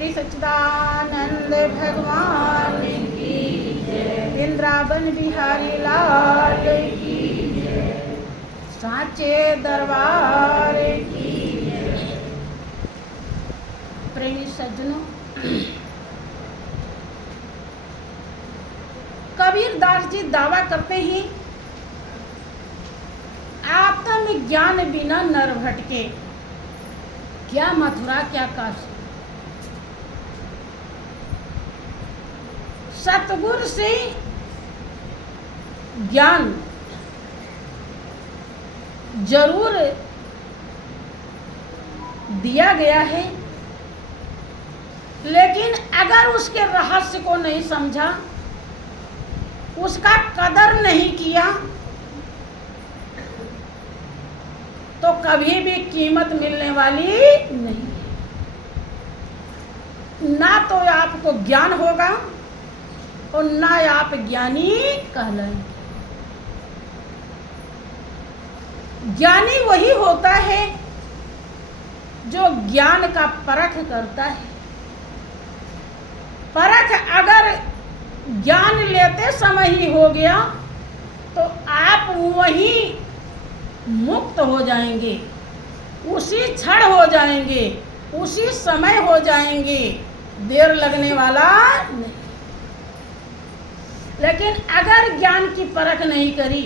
श्री सच्चिदानंद भगवान की जय। वृंदावन बिहारी लाल की जय। साचे दरबार की जय। प्रेमी सज्जनों, कबीर दास जी दावा करते हैं, आत्म ज्ञान बिना नर भटके, क्या मथुरा क्या काशी। सतगुरु से ज्ञान जरूर दिया गया है, लेकिन अगर उसके रहस्य को नहीं समझा, उसका कदर नहीं किया, तो कभी भी कीमत मिलने वाली नहीं है। ना तो आपको ज्ञान होगा और ना आप ज्ञानी कहलाएंगे। ज्ञानी वही होता है जो ज्ञान का परख करता है। परख अगर ज्ञान लेते समय ही हो गया तो आप वही मुक्त हो जाएंगे, उसी क्षण हो जाएंगे, उसी समय हो जाएंगे, देर लगने वाला नहीं। लेकिन अगर ज्ञान की परख नहीं करी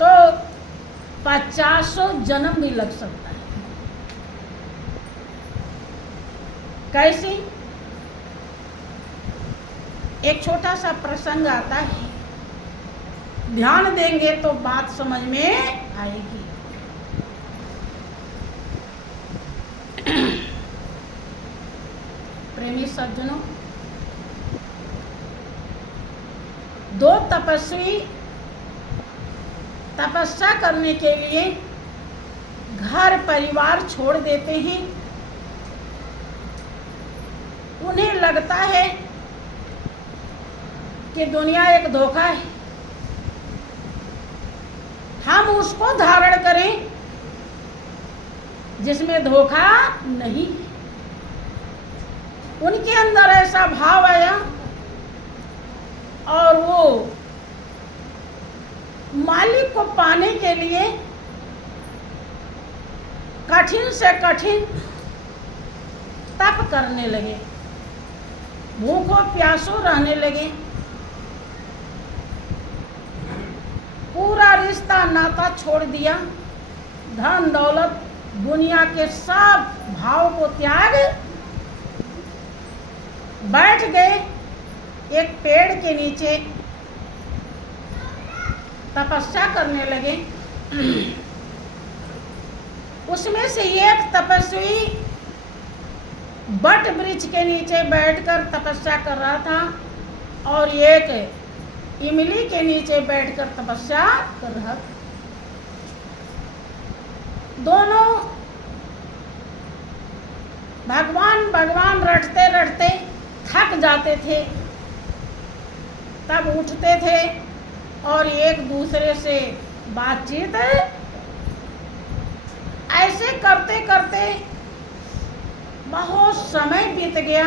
तो 50 जन्म भी लग सकता है। कैसे? एक छोटा सा प्रसंग आता है, ध्यान देंगे तो बात समझ में आएगी। प्रेमी सज्जनों, 2 तपस्वी तपस्या करने के लिए घर परिवार छोड़ देते हैं। उन्हें लगता है कि दुनिया एक धोखा है, हम उसको धारण करें जिसमें धोखा नहीं। उनके अंदर ऐसा भाव आया और वो मालिक को पाने के लिए कठिन से कठिन तप करने लगे, भूखों प्यासों रहने लगे। पूरा रिश्ता नाता छोड़ दिया, धन दौलत दुनिया के सब भाव को त्याग बैठ गए एक पेड़ के नीचे, तपस्या करने लगे। उसमें से एक तपस्वी बट वृक्ष के नीचे बैठकर तपस्या कर रहा था और एक इमली के नीचे बैठकर तपस्या कर रहा था। दोनों भगवान भगवान रटते रटते थक जाते थे, तब उठते थे और एक दूसरे से बातचीत ऐसे करते करते बहुत समय बीत गया।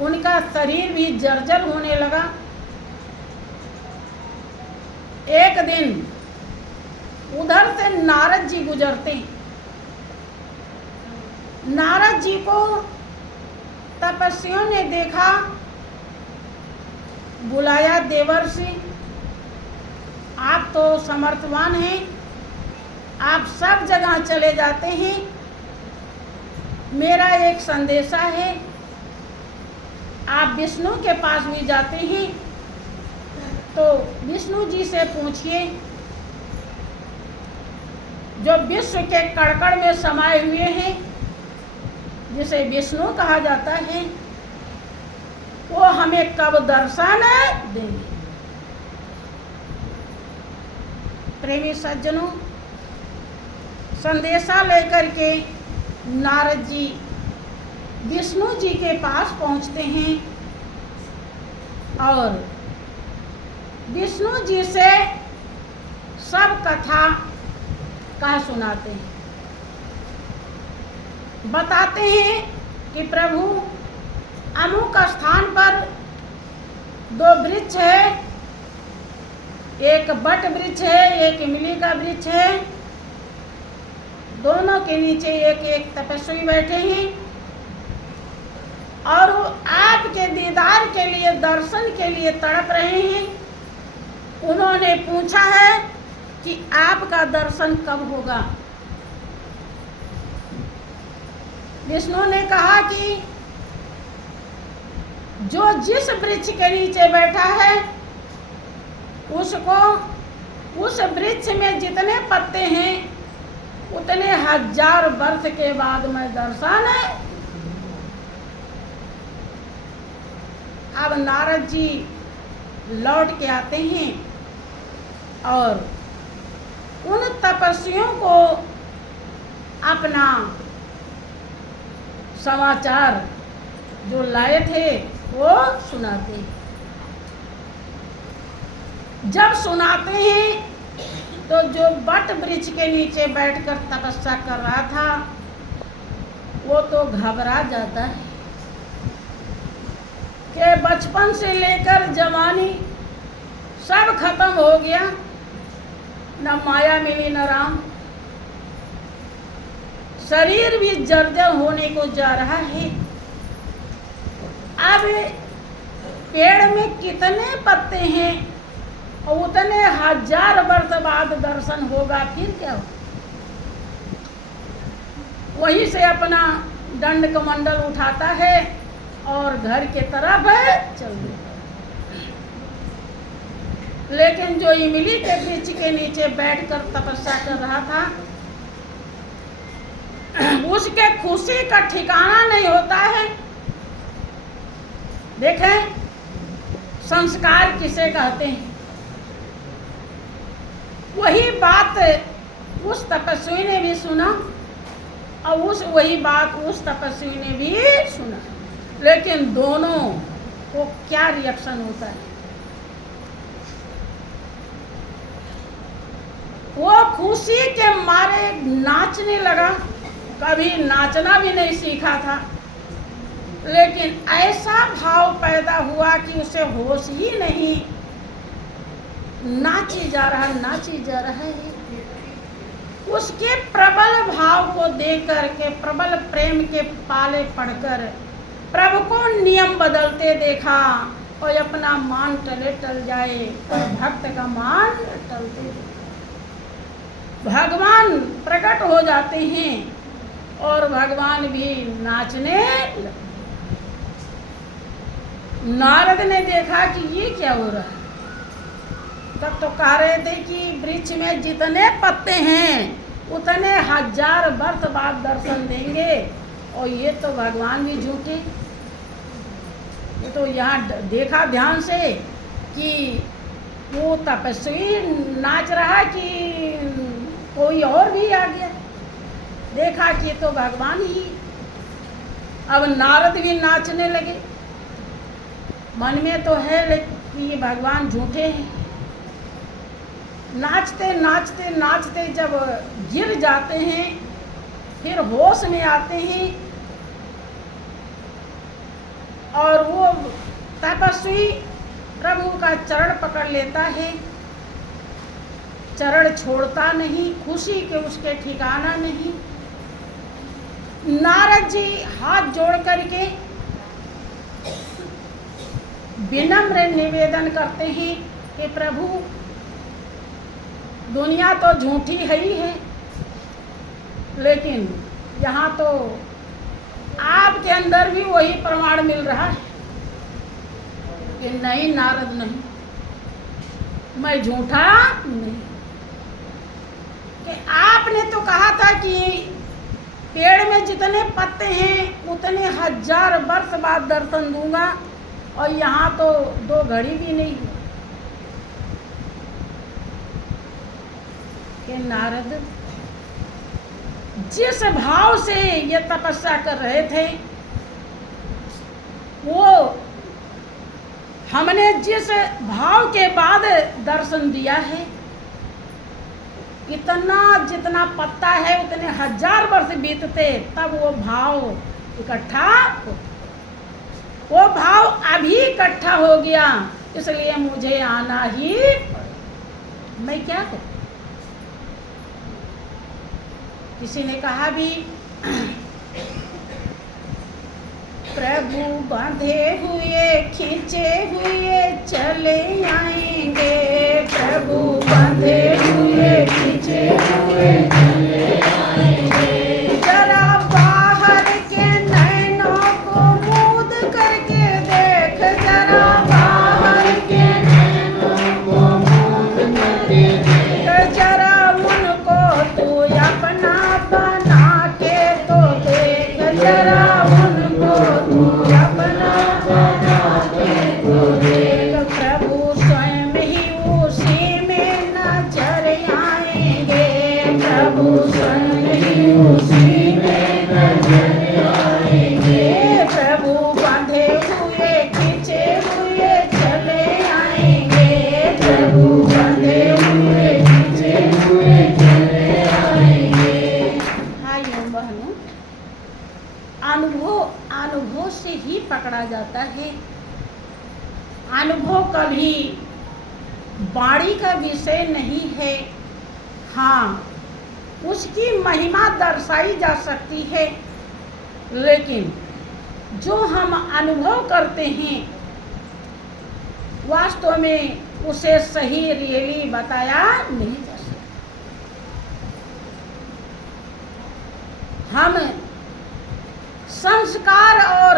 उनका शरीर भी जर्जर होने लगा। एक दिन उधर से नारद जी गुजरते। नारद जी को तपस्वियों ने देखा, बुलाया, देवर्षि आप तो समर्थवान हैं, आप सब जगह चले जाते हैं, मेरा एक संदेशा है, आप विष्णु के पास भी जाते हैं, तो विष्णु जी से पूछिए, जो विश्व के कड़कड़ में समाये हुए हैं, जिसे विष्णु कहा जाता है, वो हमें कब दर्शन देंगे। प्रेमी सज्जनों, संदेशा लेकर के नारद जी विष्णु जी के पास पहुंचते हैं और विष्णु जी से सब कथा कह सुनाते हैं। बताते हैं कि प्रभु अमुक स्थान पर 2 वृक्ष है, एक बट वृक्ष है, एक इमली का वृक्ष है, दोनों के नीचे एक एक तपस्वी बैठे हैं और वो आपके दीदार के लिए, दर्शन के लिए तड़प रहे हैं। उन्होंने पूछा है कि आपका दर्शन कब होगा। विष्णु ने कहा कि जो जिस वृक्ष के नीचे बैठा है उसको, उस वृक्ष में जितने पत्ते हैं उतने 1000 वर्ष के बाद मैं दर्शन है। अब नारद जी लौट के आते हैं और उन तपस्वियों को अपना समाचार जो लाए थे वो सुनाते हैं। जब सुनाते हैं तो जो बट वृक्ष के नीचे बैठकर तपस्या कर रहा था वो तो घबरा जाता है कि बचपन से लेकर जवानी सब खत्म हो गया, न माया मिली न राम, शरीर भी जर्जर होने को जा रहा है। अब पेड़ में कितने पत्ते हैं और उतने 1000 वर्ष बाद दर्शन होगा, फिर क्या हो। वहीं से अपना दंड कमंडल उठाता है और घर के तरफ चल देता है। लेकिन जो इमली के वृक्ष के नीचे बैठकर तपस्या कर रहा था उसके खुशी का ठिकाना नहीं होता है। देखें संस्कार किसे कहते हैं। वही बात उस तपस्वी ने भी सुना और वही बात उस तपस्वी ने भी सुना, लेकिन दोनों को क्या रिएक्शन होता है। वो खुशी के मारे नाचने लगा, कभी नाचना भी नहीं सीखा था, लेकिन ऐसा भाव पैदा हुआ कि उसे होश ही नहीं, नाची जा रहा है। उसके प्रबल भाव को देख करके, प्रबल प्रेम के पाले पढ़कर प्रभु को नियम बदलते देखा और अपना मान टले टल जाए और भक्त का मान टलते, भगवान प्रकट हो जाते हैं और भगवान भी नाचने लगे। नारद ने देखा कि ये क्या हो रहा है। तब तो कह रहे थे कि वृक्ष में जितने पत्ते हैं उतने 1000 वर्ष बाद दर्शन देंगे, और ये तो भगवान भी झूठे। ये तो यहाँ देखा ध्यान से कि वो तपस्वी नाच रहा कि कोई और भी आ गया, देखा कि तो भगवान ही। अब नारद भी नाचने लगे, मन में तो है लेकिन ये भगवान झूठे हैं। नाचते नाचते नाचते जब गिर जाते हैं फिर होश में आते हैं और वो तपस्वी प्रभु का चरण पकड़ लेता है, चरण छोड़ता नहीं, खुशी के उसके ठिकाना नहीं। नारद जी हाथ जोड़ करके विनम्र निवेदन करते हैं कि प्रभु दुनिया तो झूठी है ही है, लेकिन यहाँ तो आपके अंदर भी वही प्रमाण मिल रहा है कि नहीं नारद नहीं, मैं झूठा नहीं। कि आपने तो कहा था कि पेड़ में जितने पत्ते हैं उतने 1000 वर्ष बाद दर्शन दूंगा, और यहाँ तो 2 घड़ी भी नहीं हुई। कि नारद जिस भाव से ये तपस्या कर रहे थे, वो हमने जिस भाव के बाद दर्शन दिया है, इतना जितना पत्ता है उतने 1000 वर्ष बीतते तब वो भाव इकट्ठा हो। वो भाव अभी इकट्ठा हो गया, इसलिए मुझे आना ही पड़ा। मैं क्या करूं? किसी ने कहा भी प्रभु बांधे हुए खींचे हुए चले आएंगे, प्रभु बांधे हुए खींचे हुए चले आएंगे। जरा बाहर के नैनों को मूंद करके देख, जरा बाहर के नैनों को मूंद करके देख, जरा उनको तू अपना बना के तो देख, जरा उनको तू अपना बना के तो देख। प्रभु स्वयं ही उसी में नजर आएंगे, प्रभु स्वयं ही उसी में नजर आएंगे। प्रभु बांधे हुए खींचे हुए चले आएंगे, प्रभु बांधे हुए खींचे हुए चले आएंगे। भाइयों बहनों, अनुभव से ही पकड़ा जाता है। अनुभव कभी वाणी का विषय नहीं है। हाँ, उसकी महिमा दर्शाई जा सकती है, लेकिन जो हम अनुभव करते हैं वास्तव में उसे सही रियली बताया नहीं जा सकता। हम संस्कार और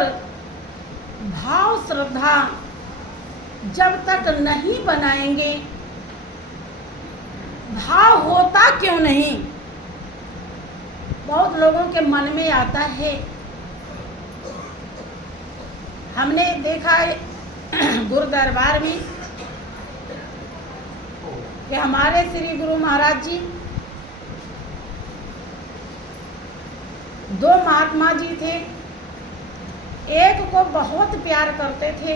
भाव श्रद्धा जब तक नहीं बनाएंगे, भाव होता क्यों नहीं? बहुत लोगों के मन में आता है। हमने देखा है गुरु दरबार में कि हमारे श्री गुरु महाराज जी 2 महात्मा जी थे। एक को बहुत प्यार करते थे,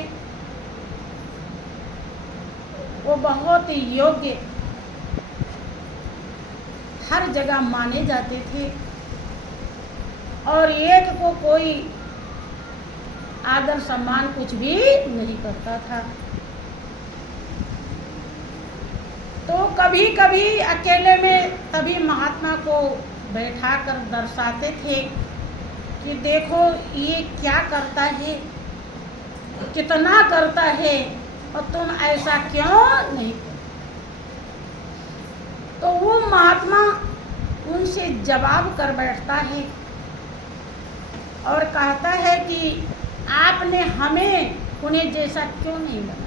वो बहुत योग्य हर जगह माने जाते थे, और एक को कोई आदर सम्मान कुछ भी नहीं करता था। तो कभी कभी अकेले में तभी महात्मा को बैठा कर दर्शाते थे कि देखो ये क्या करता है, कितना करता है, और तुम ऐसा क्यों नहीं करते। तो वो महात्मा उनसे जवाब कर बैठता है और कहता है कि आपने हमें उन्हें जैसा क्यों नहीं बनाया।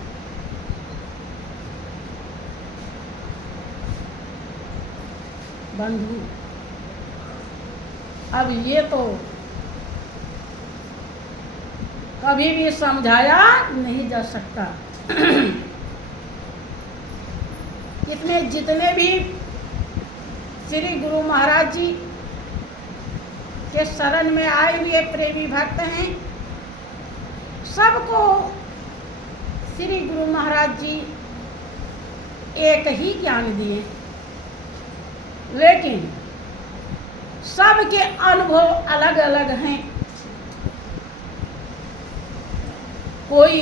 बंधु, अब ये तो कभी भी समझाया नहीं जा सकता। इसमें जितने भी श्री गुरु महाराज जी के शरण में आए हुए प्रेमी भक्त हैं, सबको श्री गुरु महाराज जी एक ही ज्ञान दिए, लेकिन सबके अनुभव अलग अलग हैं। कोई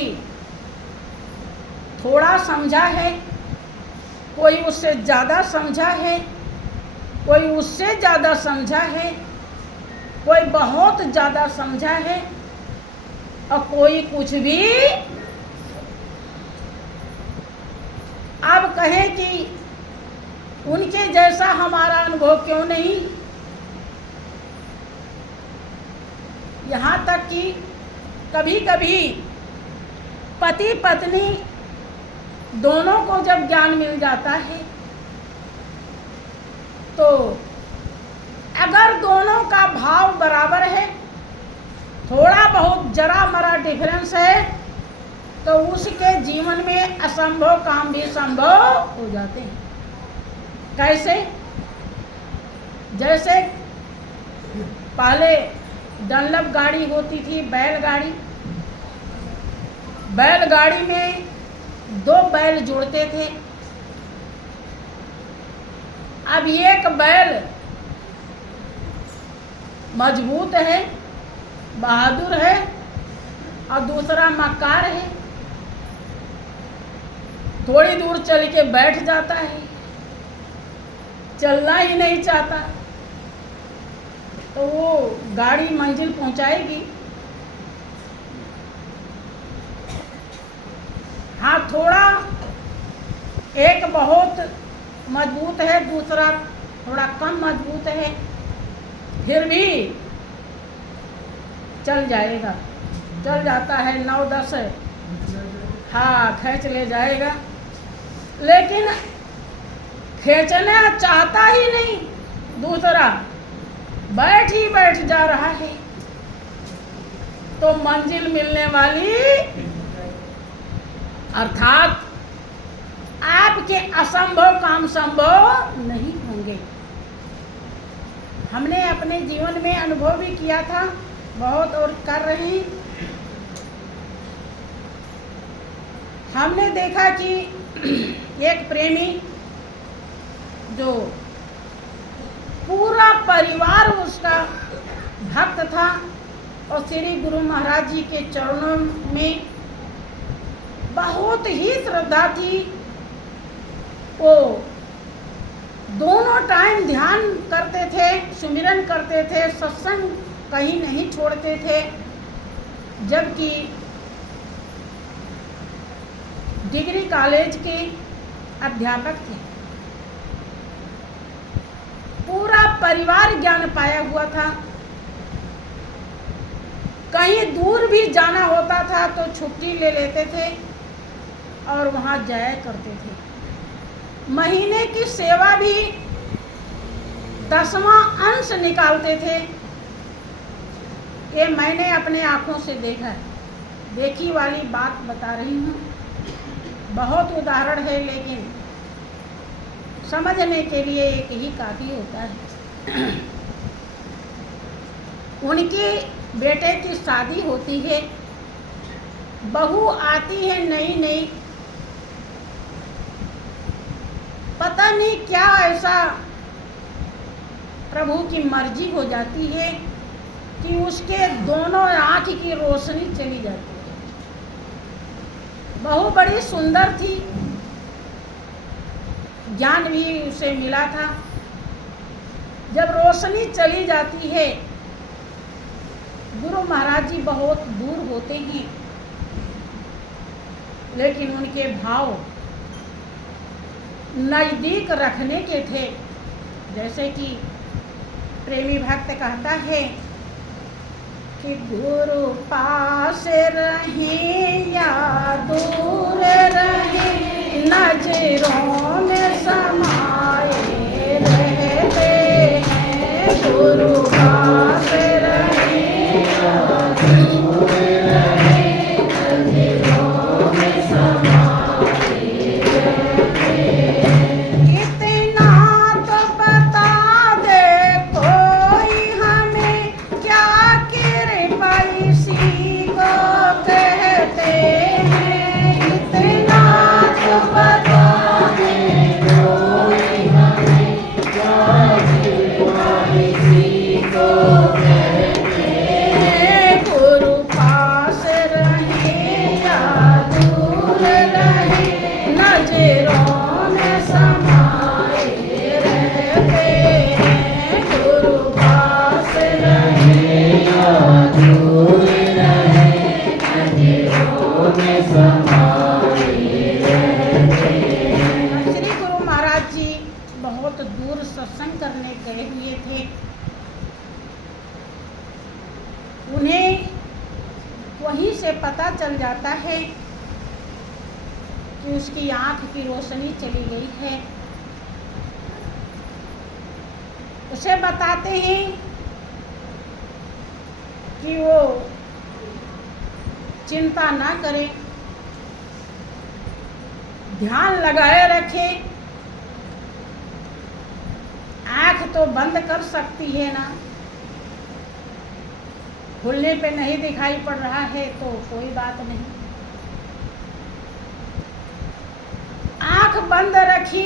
थोड़ा समझा है, कोई उससे ज़्यादा समझा है, कोई उससे ज़्यादा समझा है, कोई बहुत ज़्यादा समझा है, और कोई कुछ भी। अब कहें कि उनके जैसा हमारा अनुभव क्यों नहीं। यहाँ तक कि कभी कभी पति पत्नी दोनों को जब ज्ञान मिल जाता है, तो अगर दोनों का भाव बराबर है, थोड़ा बहुत जरा मरा डिफरेंस है, तो उसके जीवन में असंभव काम भी संभव हो जाते हैं। कैसे? जैसे पहले डनलप गाड़ी होती थी, बैलगाड़ी। बैलगाड़ी में 2 बैल जोड़ते थे। अब एक बैल मजबूत है, बहादुर है, और दूसरा मक्कार है, थोड़ी दूर चल के बैठ जाता है, चलना ही नहीं चाहता, तो वो गाड़ी मंजिल पहुंचाएगी। हाँ, थोड़ा एक बहुत मजबूत है, दूसरा थोड़ा कम मजबूत है, फिर भी चल जाएगा, चल जाता है 9-10, हाँ खींच ले जाएगा। लेकिन खींचना चाहता ही नहीं, दूसरा बैठ ही बैठ जा रहा है, तो मंजिल मिलने वाली, अर्थात आपके असंभव काम संभव नहीं होंगे। हमने अपने जीवन में अनुभव भी किया था बहुत, और कर रहे हैं। हमने देखा कि एक प्रेमी, जो पूरा परिवार उसका भक्त था और श्री गुरु महाराज जी के चरणों में बहुत ही श्रद्धा थी, वो दोनों टाइम ध्यान करते थे, सुमिरन करते थे, सत्संग कहीं नहीं छोड़ते थे, जबकि डिग्री कॉलेज के अध्यापक थे। पूरा परिवार ज्ञान पाया हुआ था। कहीं दूर भी जाना होता था तो छुट्टी ले लेते थे और वहाँ जाया करते थे। महीने की सेवा भी 10वां अंश निकालते थे। ये मैंने अपने आँखों से देखा है, देखी वाली बात बता रही हूँ। बहुत उदाहरण है, लेकिन समझने के लिए एक ही काफ़ी होता है। उनके बेटे की शादी होती है, बहू आती है नई नई, पता नहीं क्या ऐसा प्रभु की मर्जी हो जाती है कि उसके दोनों आँख की रोशनी चली जाती है। बहू बड़ी सुंदर थी, ज्ञान भी उसे मिला था। जब रोशनी चली जाती है, गुरु महाराज जी बहुत दूर होते हैं, लेकिन उनके भाव नज़दीक रखने के थे। जैसे कि प्रेमी भक्त कहता है कि गुरु पास रहे या दूर रहे, नजरों में समाये रहते हैं। गुरु पास रहे या दूर रहे, नजरों में समाये रहते हैं। इतना तो बता दे कोई हमें, क्या कृपा इसी को कहते हैं। इतना तो बता दे कोई हमें, क्या कृपा इसी को कहते हैं। गुरु पास रहे या दूर रहे, नजरों में समाये रहते हैं। गुरु पास रहे या दूर रहे, नजरों में समाये रहते हैं। श्री गुरु महाराज जी बहुत दूर सत्संग करने गए हुए थे। उन्हें वहीं से पता चल जाता है कि उसकी आँख की रोशनी चली गई है। उसे बताते हैं कि वो चिंता ना करे, ध्यान लगाए रखे, आँख तो बंद कर सकती है ना, खुलने पे नहीं दिखाई पड़ रहा है तो कोई बात नहीं। आँख बंद रखी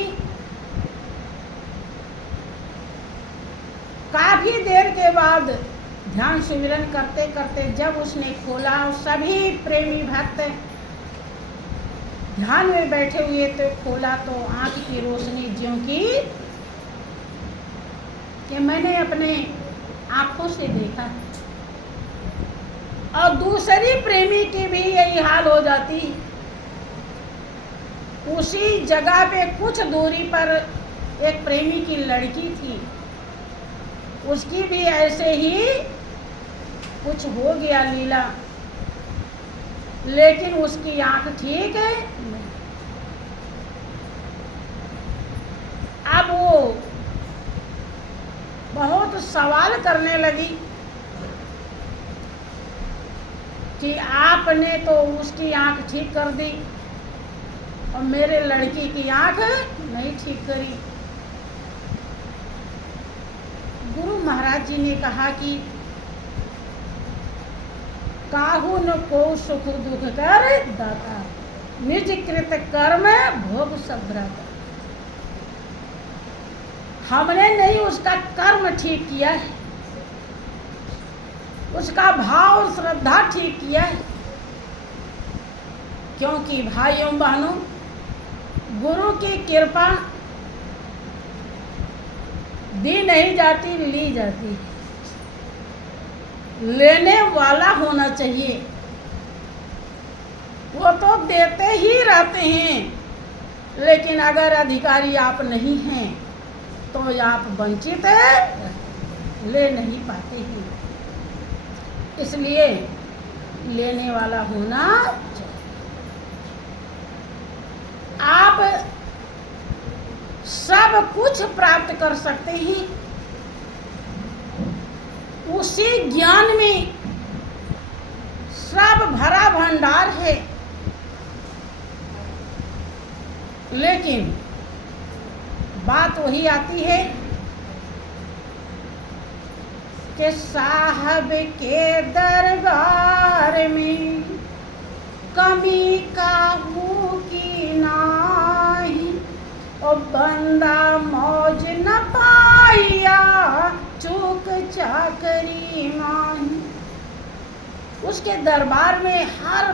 काफ़ी देर के बाद ध्यान सिमरन करते करते जब उसने खोला, सभी प्रेमी भक्त ध्यान में बैठे हुए तो खोला तो आँख की रोशनी ज्यों की कि मैंने अपने आँखों से देखा। और दूसरी प्रेमी की भी यही हाल हो जाती। उसी जगह पे कुछ दूरी पर एक प्रेमी की लड़की थी, उसकी भी ऐसे ही कुछ हो गया लीला, लेकिन उसकी आंख ठीक है। अब वो बहुत सवाल करने लगी कि आपने तो उसकी आंख ठीक कर दी और मेरे लड़की की आंख नहीं ठीक करी। गुरु महाराज जी ने कहा कि काहू न को सुख दुख कर दाता, निज कृत कर्म भोग सब भ्राता। हमने नहीं उसका कर्म ठीक किया है, उसका भाव श्रद्धा ठीक किया है। क्योंकि भाइयों बहनों, गुरु की कृपा दी नहीं जाती, ली जाती है। लेने वाला होना चाहिए। वो तो देते ही रहते हैं, लेकिन अगर अधिकारी आप नहीं हैं तो आप वंचित ले नहीं पाते हैं। इसलिए लेने वाला होना चाहिए। आप सब कुछ प्राप्त कर सकते हैं, उसी ज्ञान में सब भरा भंडार है। लेकिन बात वही आती है कि साहब के दरबार में कमी काहू की नाही, और बंदा मौज न पाया चूक चाकरी माही। उसके दरबार में हर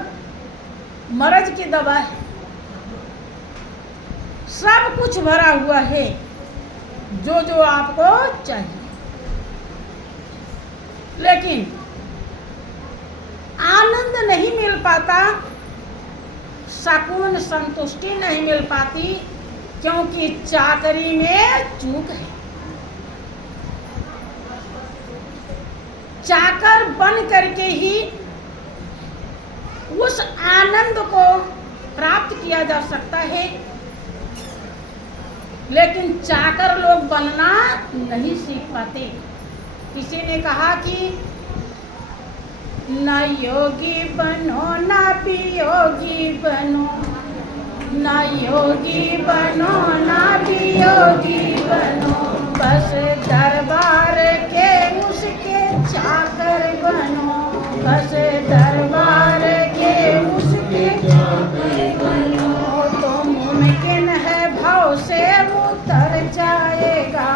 मर्ज की दवा है, सब कुछ भरा हुआ है जो जो आपको चाहिए। लेकिन आनंद नहीं मिल पाता, सुकून संतुष्टि नहीं मिल पाती, क्योंकि चाकरी में चूक है। चाकर बन करके ही उस आनंद को प्राप्त किया जा सकता है, लेकिन चाकर लोग बनना नहीं सीख पाते। किसी ने कहा कि न योगी बनो न वियोगी बनो, न योगी बनो न वियोगी बनो, बस दरबार के उसके चाकर बनो, बस दरबार के उसके चाकर बनो। तो मुमकिन है भाव से उतर जाएगा,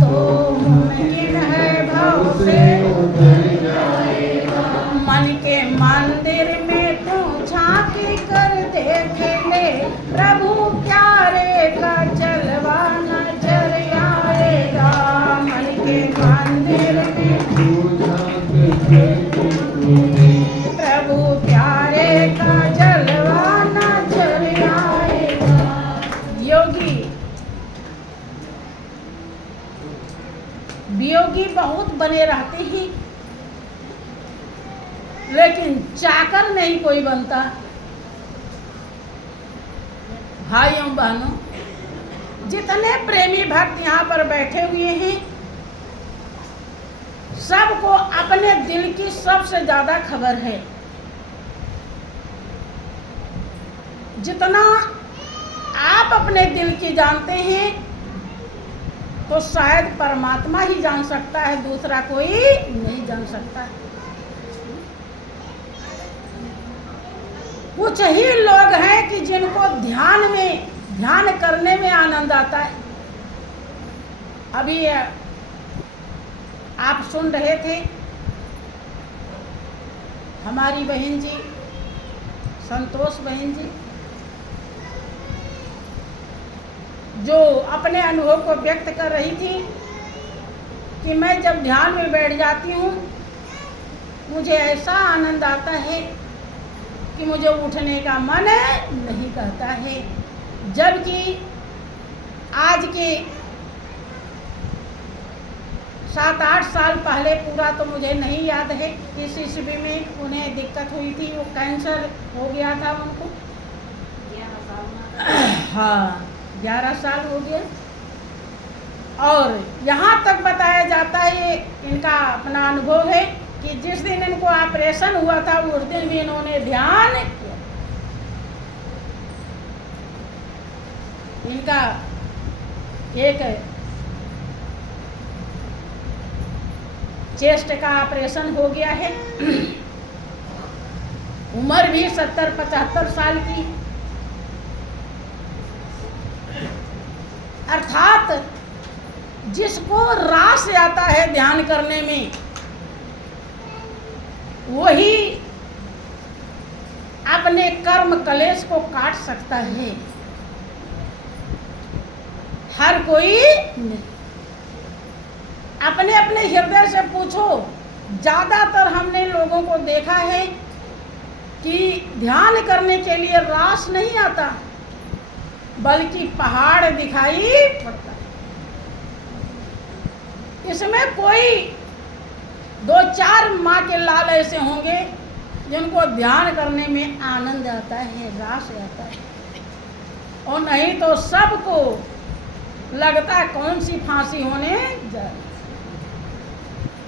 तो मुमकिन है भाव से उतर जाएगा। मन के मंदिर में तू झांकी कर देख ले, प्रभु प्यारे का जलवा नजर आएगा। मन के मंदिर में तू झांकी कर प्रभु प्यारे का जलवा नजर आएगा। योगी वियोगी बहुत बने रहते हैं, लेकिन चाकर नहीं कोई बनता। भाइयों बहनों, जितने प्रेमी भक्त यहाँ पर बैठे हुए हैं, सबको अपने दिल की सबसे ज्यादा खबर है। जितना आप अपने दिल की जानते हैं, तो शायद परमात्मा ही जान सकता है, दूसरा कोई नहीं जान सकता। कुछ ही लोग हैं कि जिनको ध्यान करने में आनंद आता है। अभी आप सुन रहे थे हमारी बहन जी, संतोष बहन जी, जो अपने अनुभव को व्यक्त कर रही थी कि मैं जब ध्यान में बैठ जाती हूँ मुझे ऐसा आनंद आता है कि मुझे उठने का मन नहीं करता है। जबकि आज के 7-8 साल पहले, पूरा तो मुझे नहीं याद है, किस ईस्वी में उन्हें दिक्कत हुई थी, वो कैंसर हो गया था उनको। 11 साल। हाँ, 11 साल हो गया। और यहाँ तक बताया जाता है, इनका अपना अनुभव है कि जिस दिन इनको ऑपरेशन हुआ था उस दिन भी इन्होंने ध्यान किया। इनका एक चेस्ट का ऑपरेशन हो गया है। उम्र भी 70-75 साल की। अर्थात जिसको रास आता है ध्यान करने में, वही अपने कर्म कलेश को काट सकता है, हर कोई नहीं। अपने अपने हृदय से पूछो, ज़्यादातर हमने लोगों को देखा है कि ध्यान करने के लिए रास नहीं आता, बल्कि पहाड़ दिखाई पड़ता है। इसमें कोई 2-4 माँ के लाल ऐसे होंगे जिनको ध्यान करने में आनंद आता है, रास आता है, और नहीं तो सबको लगता है कौन सी फांसी होने जा रही।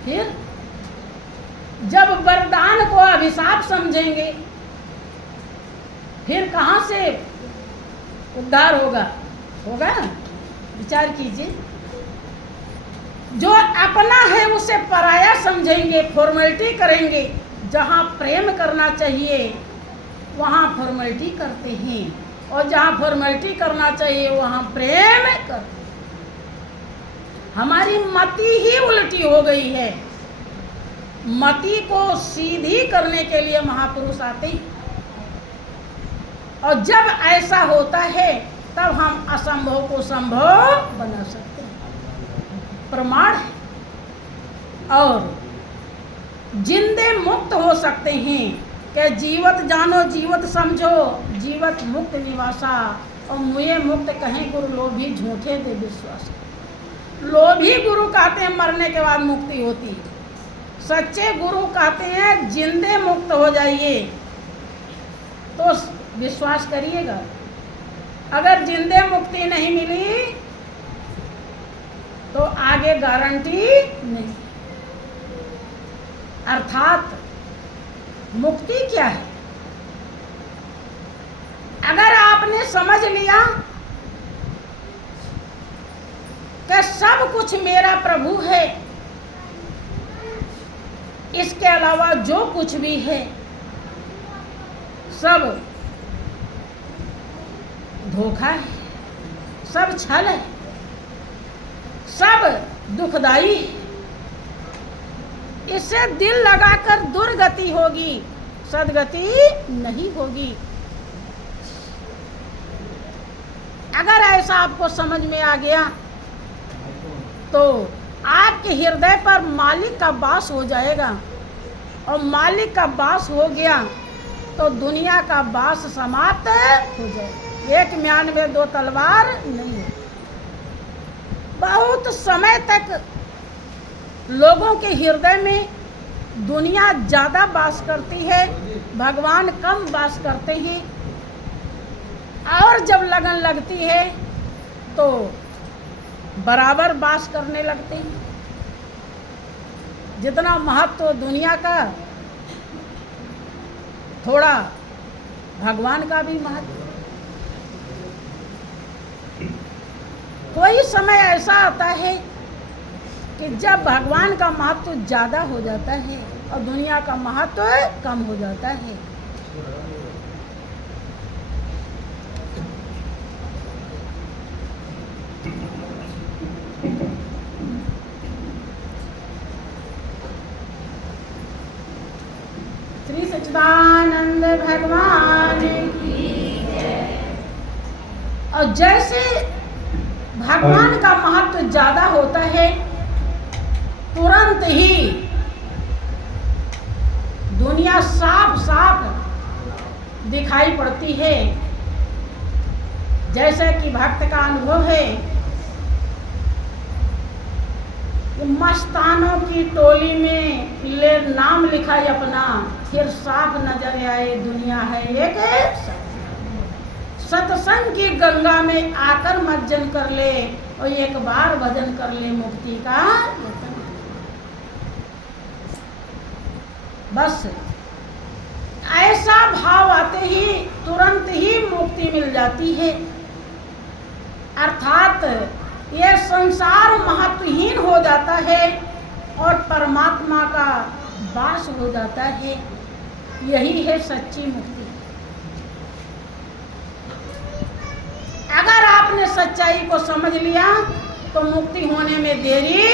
फिर जब वरदान को अभिशाप समझेंगे, फिर कहाँ से उद्धार होगा? विचार कीजिए। जो अपना है उसे पराया समझेंगे, फॉर्मेलिटी करेंगे। जहाँ प्रेम करना चाहिए वहाँ फॉर्मेलिटी करते हैं, और जहाँ फॉर्मेलिटी करना चाहिए वहाँ प्रेम करते हैं। हमारी मति ही उल्टी हो गई है। मति को सीधी करने के लिए महापुरुष आते हैं, और जब ऐसा होता है तब हम असंभव को संभव बना सकते हैं। प्रमाण है। और जिंदे मुक्त हो सकते हैं कि जीवत जानो जीवत समझो, जीवत मुक्त निवासा, और मुए मुक्त कहें गुरु लोभी झूठे दे विश्वास। लोभी गुरु कहते हैं मरने के बाद मुक्ति होती है, सच्चे गुरु कहते हैं जिंदे मुक्त हो जाइए। तो विश्वास करिएगा, अगर जिंदे मुक्ति नहीं मिली तो आगे गारंटी नहीं। अर्थात मुक्ति क्या है? अगर आपने समझ लिया कि सब कुछ मेरा प्रभु है, इसके अलावा जो कुछ भी है सब धोखा है, सब छल है, सब दुखदाई है, इससे दिल लगाकर दुर्गति होगी, सदगति नहीं होगी। अगर ऐसा आपको समझ में आ गया तो आपके हृदय पर मालिक का वास हो जाएगा, और मालिक का वास हो गया तो दुनिया का वास समाप्त हो जाएगा। एक म्यान में दो तलवार नहीं है। बहुत समय तक लोगों के हृदय में दुनिया ज़्यादा वास करती है, भगवान कम वास करते हैं, और जब लगन लगती है तो बराबर वास करने लगते हैं। जितना महत्व दुनिया का, थोड़ा भगवान का भी महत्व। कोई समय ऐसा आता है कि जब भगवान का महत्व ज़्यादा हो जाता है और दुनिया का महत्व कम हो जाता है। श्री सच्चिदानंद भगवान की जय। और जैसे भगवान का महत्व ज्यादा होता है, तुरंत ही दुनिया साफ साफ दिखाई पड़ती है। जैसे कि भक्त का अनुभव है कि मस्तानों की टोली में ले नाम लिखा है अपना, फिर साफ नजर आए दुनिया है एक सत्संग की गंगा में आकर मज्जन कर ले और एक बार भजन कर ले मुक्ति का। बस ऐसा भाव आते ही तुरंत ही मुक्ति मिल जाती है। अर्थात ये संसार महत्वहीन हो जाता है और परमात्मा का वास हो जाता है। यही है सच्ची मुक्ति। अगर आपने सच्चाई को समझ लिया तो मुक्ति होने में देरी